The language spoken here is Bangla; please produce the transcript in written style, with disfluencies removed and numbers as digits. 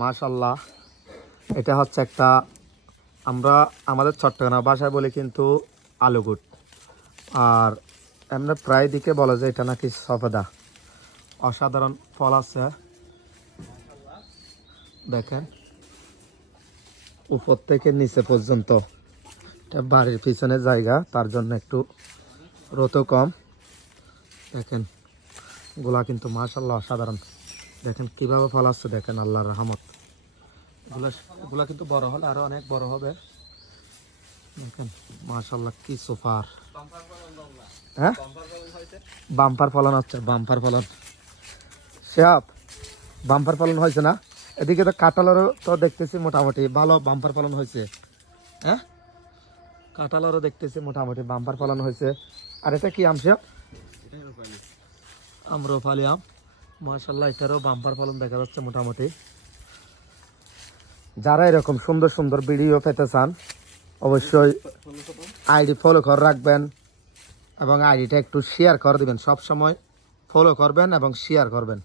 মাশাল্লাহ, এটা হচ্ছে একটা, আমরা আমাদের চট্টগ্রাম ভাষায় বলি কিন্তু আলুগুট, আর এমনি প্রায় দিকে বলা যায় এটা নাকি সফেদা। অসাধারণ ফল আছে, দেখেন উপর থেকে নিচে পর্যন্ত। এটা বাড়ির পিছনে জায়গা, তার জন্য একটু রোদও কম। দেখেন গোলা কিন্তু মাশাল্লাহ অসাধারণ। দেখেন কিভাবে ফল আসছে, দেখেন আল্লাহর রহমত। এগুলা কিন্তু বড় হলে আরো অনেক বড় হবে। দেখেন মাশাল্লাহ কি সুপার। হ্যাঁ, বাম্পার ফলন হচ্ছে, বাম্পার ফলন। সেব বাম্পার ফলন হয়েছে না? এদিকে তো কাঁঠালেরও তো দেখতেছি মোটামুটি ভালো বাম্পার ফলন হয়েছে। হ্যাঁ, কাঁঠালেরও দেখতেছি মোটামুটি বাম্পার ফলন হয়েছে। আর এটা কি আম সেব? আম্রপালি আম, মাশাল্লাহ এটারও বাম্পার ফলন দেখা যাচ্ছে মোটামুটি। যারা এরকম সুন্দর সুন্দর ভিডিও পেতে চান অবশ্যই আইডি ফলো করে রাখবেন এবং আইডিটা একটু শেয়ার করে দিবেন। সব সময় ফলো করবেন এবং শেয়ার করবেন।